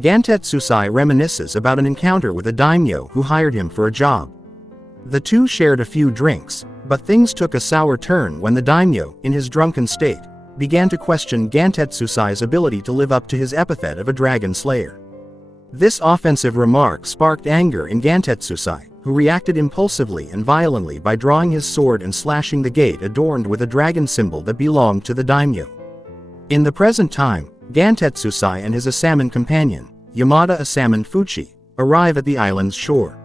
Gantetsusai reminisces about an encounter with a daimyo who hired him for a job. The two shared a few drinks, but things took a sour turn when the daimyo, in his drunken state, began to question Gantetsusai's ability to live up to his epithet of a dragon slayer. This offensive remark sparked anger in Gantetsusai, who reacted impulsively and violently by drawing his sword and slashing the gate adorned with a dragon symbol that belonged to the daimyo. In the present time, Gantetsusai and his Asaman companion, Yamada Asaman Fuchi, arrive at the island's shore.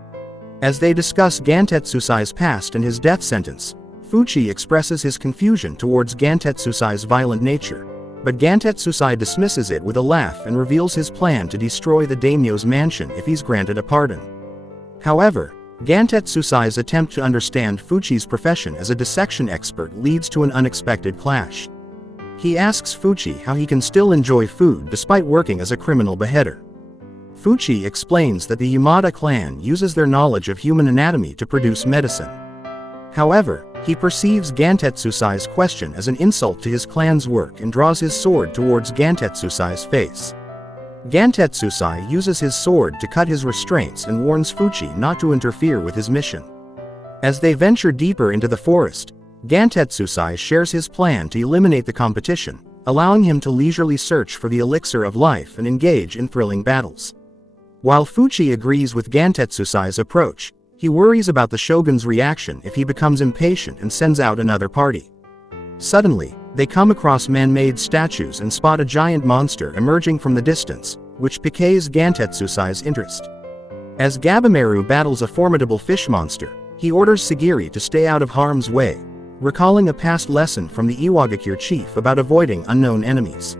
As they discuss Gantetsusai's past and his death sentence, Fuchi expresses his confusion towards Gantetsusai's violent nature, but Gantetsusai dismisses it with a laugh and reveals his plan to destroy the daimyo's mansion if he's granted a pardon. However, Gantetsusai's attempt to understand Fuchi's profession as a dissection expert leads to an unexpected clash. He asks Fuchi how he can still enjoy food despite working as a criminal beheader. Fuchi explains that the Yamada clan uses their knowledge of human anatomy to produce medicine. However, he perceives Gantetsusai's question as an insult to his clan's work and draws his sword towards Gantetsusai's face. Gantetsusai uses his sword to cut his restraints and warns Fuchi not to interfere with his mission. As they venture deeper into the forest, Gantetsusai shares his plan to eliminate the competition, allowing him to leisurely search for the elixir of life and engage in thrilling battles. While Fuchi agrees with Gantetsusai's approach, he worries about the shogun's reaction if he becomes impatient and sends out another party. Suddenly, they come across man-made statues and spot a giant monster emerging from the distance, which piques Gantetsusai's interest. As Gabimaru battles a formidable fish monster, he orders Sagiri to stay out of harm's way, recalling a past lesson from the Iwagakure chief about avoiding unknown enemies.